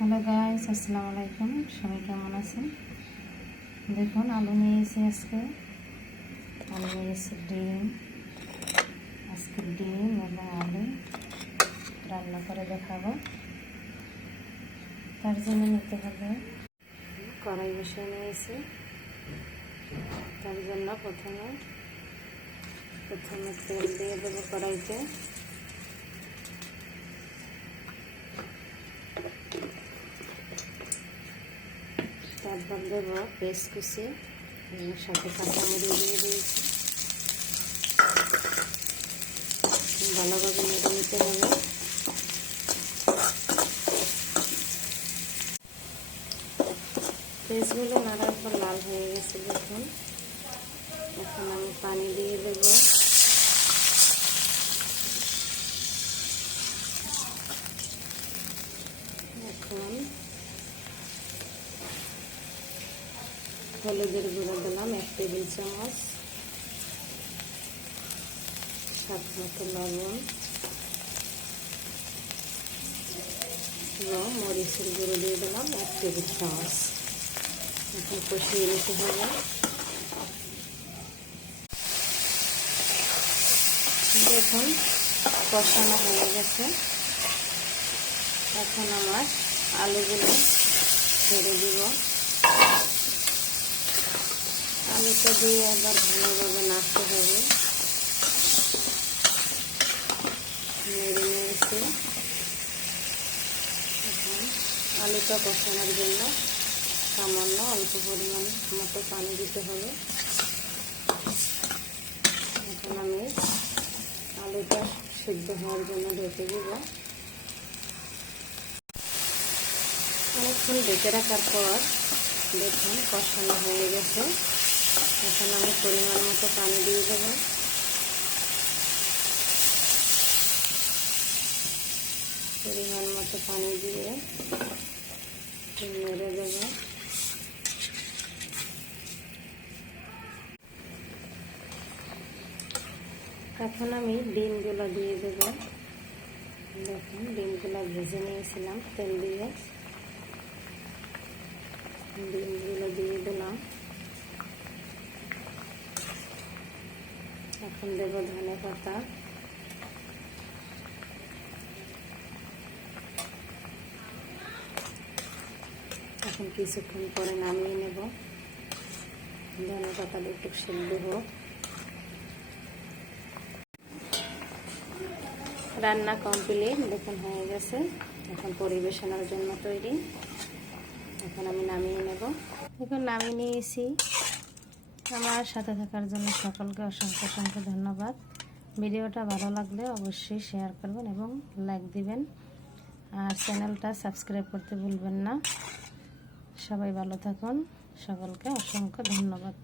Hello guys, আসসালামু আলাইকুম। সবাই কেমন আছেন? দেখুন, আলু নিয়েছি আজকে। আলু নিয়েছি, ডিম। আজকে ডিম এবং আলু রান্না করে দেখাবো। তার জন্য নিতে হবে কড়াই বসিয়ে নিয়েছি। তার জন্য প্রথমে তেল দিয়ে দেবো কড়াইতে। তারপর দেবো পেঁয়াজ কুচি, সাথে কাঁচামরিচ দিয়ে দিয়েছি। ভালোভাবে নেড়ে নিতে হবে। পেঁয়াজগুলো নাড়ার পর লাল হয়ে গেছে দেখুন। এখন আমি পানি দিয়ে দেব। এখন হলুদের গুঁড়ো দিলাম 1 টেবিল চামচ, স্বাদ মতো লবণ এবং মরিচের গুঁড়ো দিয়ে দিলাম 1 টেবিল চামচ। এখন কষিয়ে নিতে হবে। দেখুন, কষানো হয়ে গেছে। এখন আমার আলুগুলো ছেড়ে দিব। আলুটা দিয়ে একবার ভালোভাবে নাড়তে হবে। নেড়ে নিয়েছি। এখন আলুটা কষানোর জন্য সামান্য অল্প পরিমাণ মতো পানি দিতে হবে। এখন আমি আলুটা সিদ্ধ হওয়ার জন্য ঢেকে দিব। অনেকক্ষণ ঢেকে রাখার পর দেখুন কষানো হয়ে গেছে। এখন আমি পরিমাণ মতো পানি দিয়ে দেব। পরিমাণ মতো পানি দিয়ে নেড়ে দেব। এখন আমি ডিমগুলো দিয়ে দেব। দেখুন, ডিমগুলো ভেজে নিয়েছিলাম তেল দিয়ে। ডিমগুলো দিয়ে দিলাম। এখন দেব ধনে পাতা। এখন কিছুক্ষণ পরে নামিয়ে নেব। ধনে পাতাটা একটু সিদ্ধ হোক। রান্না কমপ্লিট, দেখুন হয়ে গেছে। এখন পরিবেশনের জন্য তৈরি। এখন আমি নামিয়ে নেব। এখন নামিয়ে নিয়েছি। আমার সাথে থাকার জন্য সকলকে অসংখ্য অসংখ্য ধন্যবাদ। ভিডিওটা ভালো লাগলে অবশ্যই শেয়ার করবেন এবং লাইক দিবেন। আর চ্যানেলটা সাবস্ক্রাইব করতে ভুলবেন না। সবাই ভালো থাকুন। সকলকে অসংখ্য ধন্যবাদ।